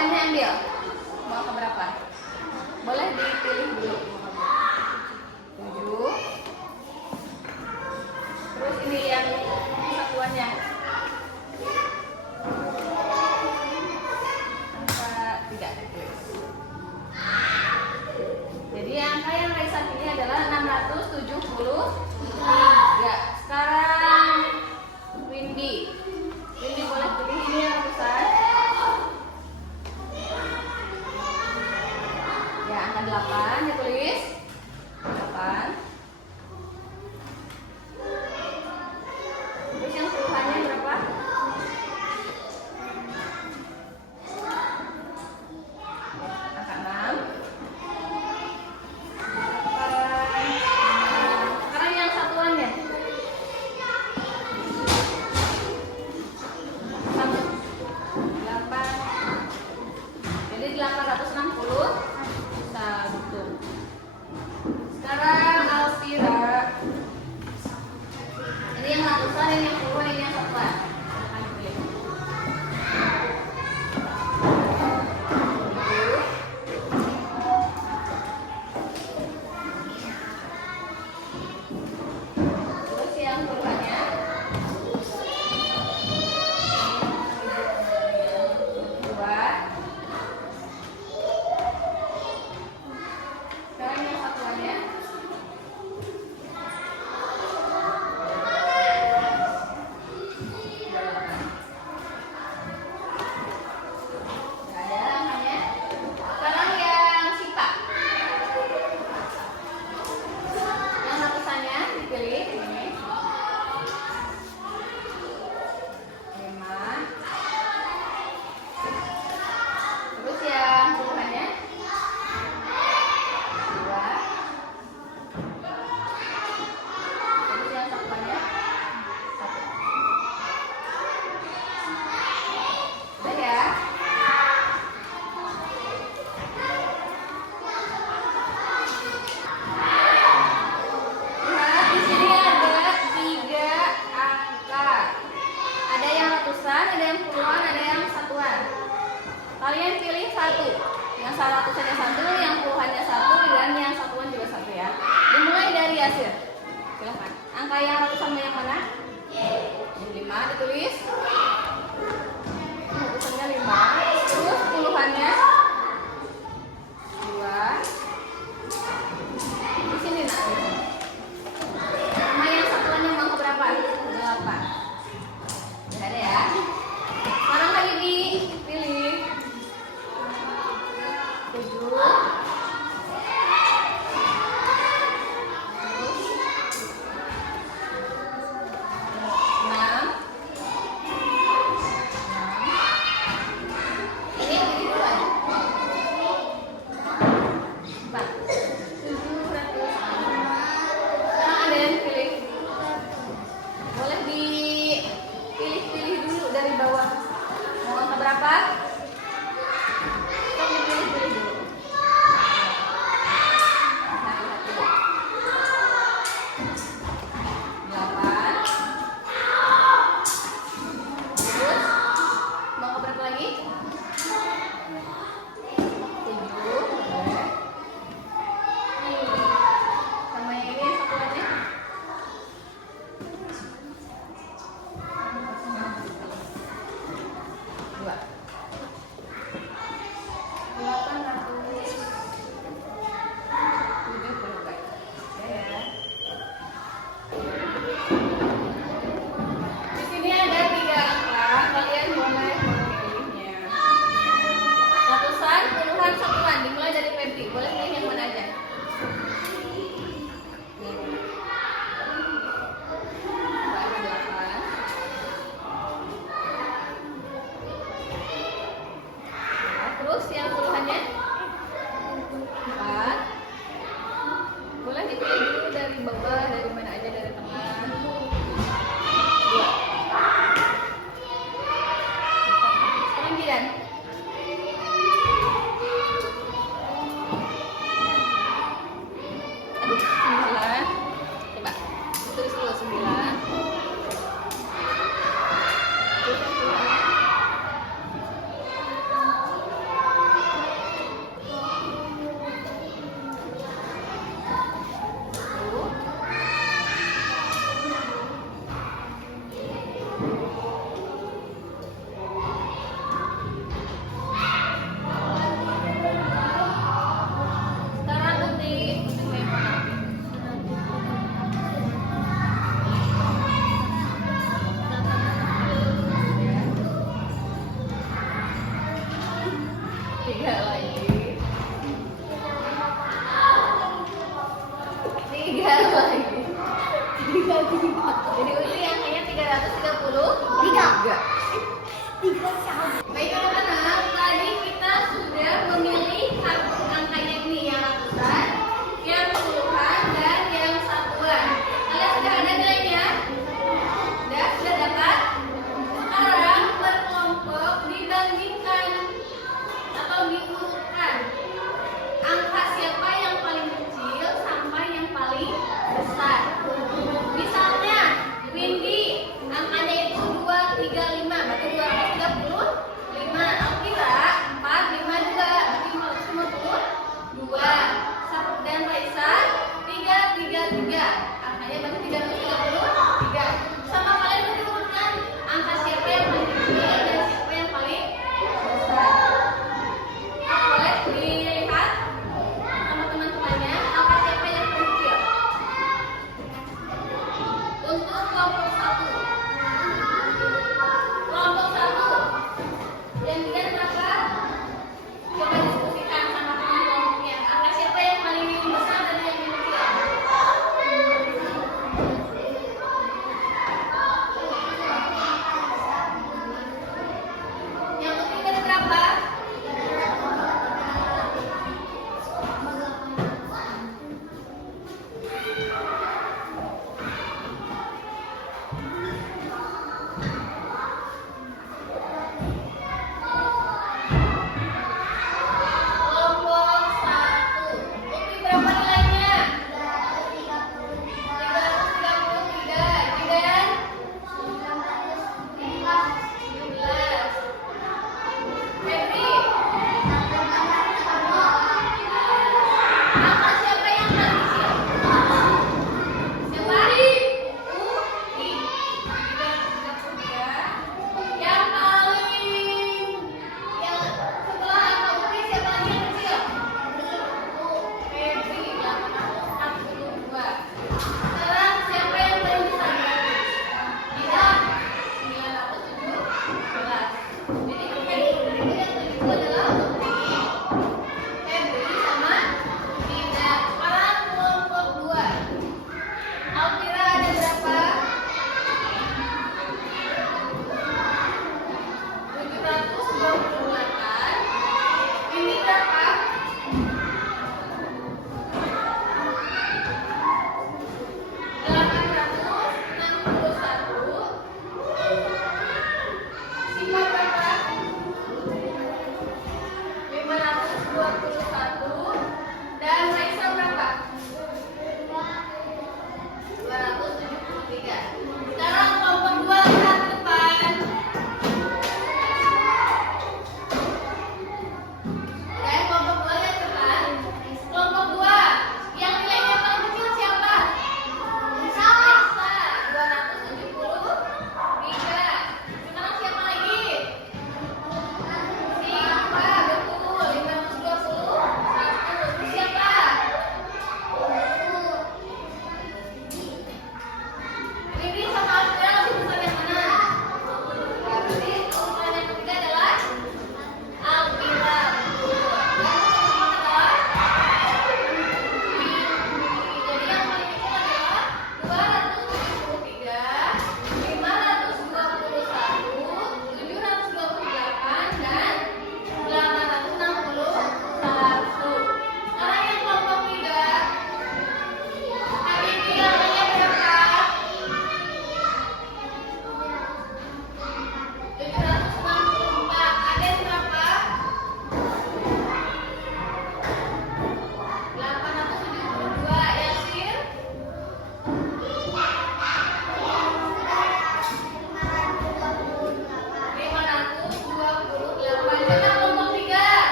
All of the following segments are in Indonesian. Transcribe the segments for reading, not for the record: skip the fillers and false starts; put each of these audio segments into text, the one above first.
puluhannya ambil. Mau ke berapa? Boleh dipilih dulu. 7. Terus ini yang satuannya. Angka 3. Jadi angka yang Raisa pilih adalah 673. Sekarang Windy. Windy boleh pilih ini yang besar. Ya, angka 8 ditulis. 8. Terus yang puluhannya berapa? Angka 6. Sekarang yang satuannya. 8. Jadi 860. 1. Sekarang Alvira. Ini yang ratusan, ini yang puluhan, ini yang satuan. Silakan dipilih. Terus yang puluhannya. 2. Sekarang yang satuannya. 1, yang puluhannya 1, dan yang satuan juga 1 ya. Dimulai dari Yasir. Silahkan. Angka yang ratusan yang mana? 5 ditulis. Ratusannya 5. Terus puluhannya 2. Di sini nak. Sama yang satuannya mau ke berapa? 8. Tidak ada ya. Sekarang lagi dipilih. 7. Boleh pilih yang mana aja. Terus yang puluhannya 4. Boleh dipilih dulu dari bawah, dari mana aja, dari tengah. 9.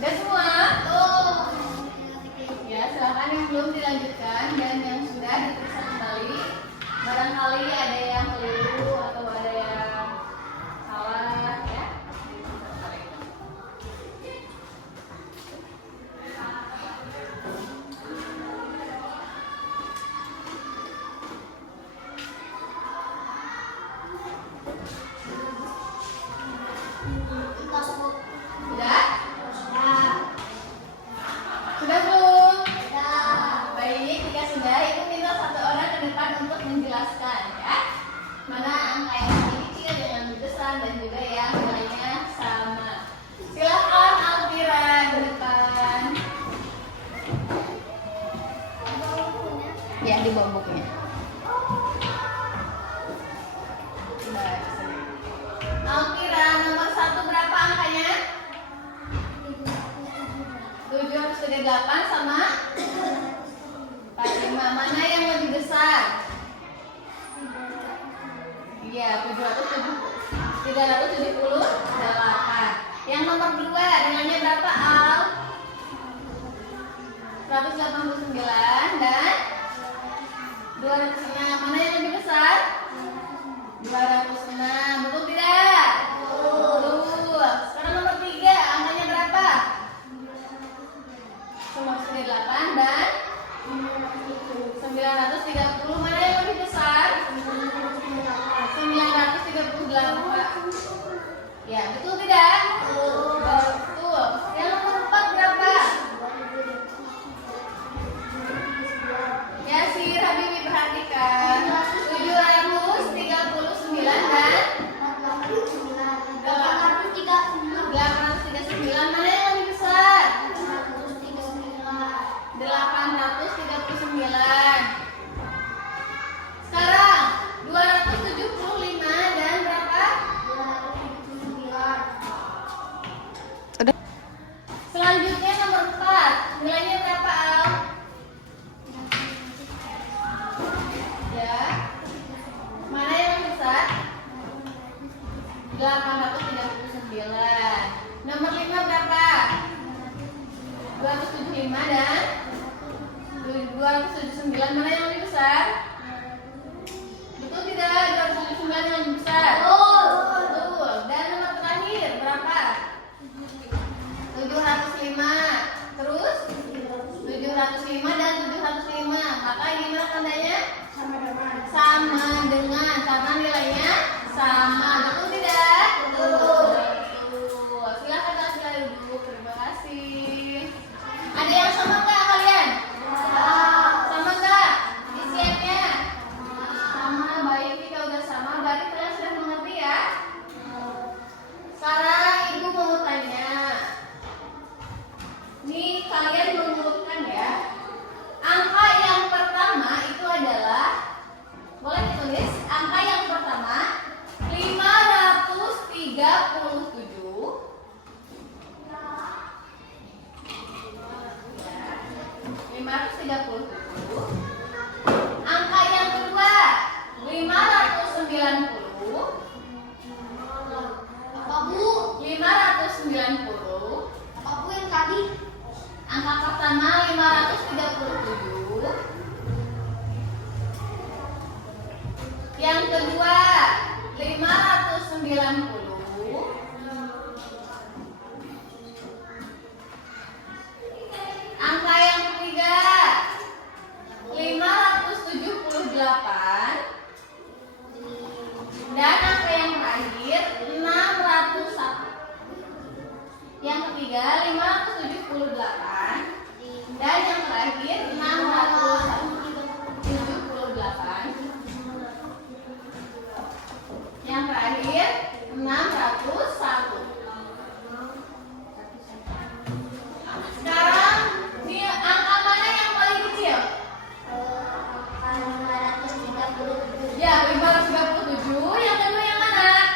Udah semua? Ya, silakan yang belum dilanjutkan dan yang sudah diperiksa kembali. Barangkali ada yang keliru atau ada yang salah ya. Sudah? Sudah belum? Baik, jika sudah, ibu minta satu orang ke depan untuk menjelaskan ya. Mana angka yang lebih kecil dan yang lebih besar dan juga yang nilainya sama. Silakan Alvira ke depan. Ya, di bawah bukunya. Alvira, nomor 1 berapa angkanya? 738 sama 45. Mana yang lebih besar? Iya, 378. Yang nomor 2 nilainya berapa, Al? 189 dan 206. Mana yang lebih besar? 206. Betul tidak? Betul. Sekarang nomor 3 angkanya berapa? 98 dan 930. Mana yang lebih besar? 938. Ya, betul tidak? Betul. Yang nomor 4 berapa? Ya, si Habibi perhatikan. 739 dan 839. Mana yang lebih besar? 839. Sekarang 275 dan berapa? 279. Selanjutnya nomor 4. Nilainya berapa, Al? Ya. Mana yang lebih besar? 839. Nomor 5 berapa? 275 dan 279. Mana yang lebih besar? Betul tidak? 279 yang lebih besar. Betul. Dan nomor terakhir berapa? 705. Terus 705 dan 705. Maka gimana tandanya? Sama dengan, karena nilainya sama. Betul tidak? Betul. Silakan Asila duduk. Terima kasih. Ada yang sama nggak kalian? Sama nggak isiannya? Sama. Baik, jika udah sama berarti kalian sudah mengerti ya. Sekarang ibu mau tanya. Nih kalian mengurutkan ya. Angka yang pertama itu adalah, boleh ditulis, angka yang pertama 537. Angka yang kedua 590. Apa Bu? 590. Apa Bu yang tadi? Angka pertama 537. Yang kedua 590. Angka yang ketiga 537. ketiga 578 dan yang terakhir 678. Yang terakhir 601. Sekarang ini angka mana yang paling kecil? Ya, 537. Yang kedua yang mana?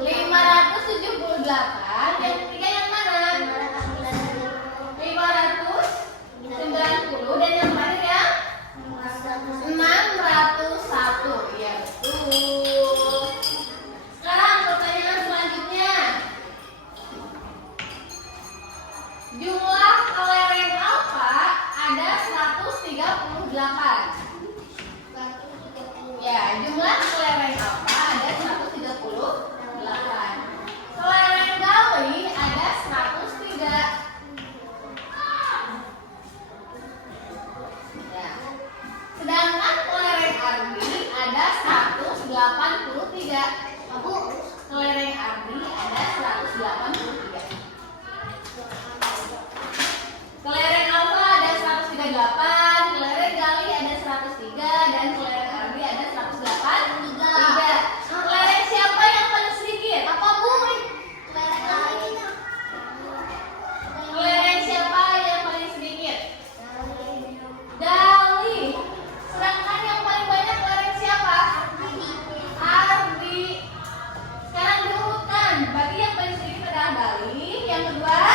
578. Yang ketiga yang mana? 590. Dan yang terakhir ya? 601. Iya, betul. Sekarang pertanyaan selanjutnya. Jumlah kelereng alfa ada 138. Ya, jumlah kelereng alfa ada 138. Kelereng Gali ada 103. Ya. Sedangkan kelereng Ardi ada 183. Kelereng Ardi ada 183. Kelereng alfa ada 138, kelereng Gali ada 103, dan kelereng Ardi ada 183. Kelereng siapa yang paling sedikit? Apa Bu? Kelereng siapa yang paling sedikit? Gali. Sedangkan yang paling banyak kelereng siapa? Ardi. Sekarang diurutkan. Berarti yang paling sedikit adalah Gali, yang kedua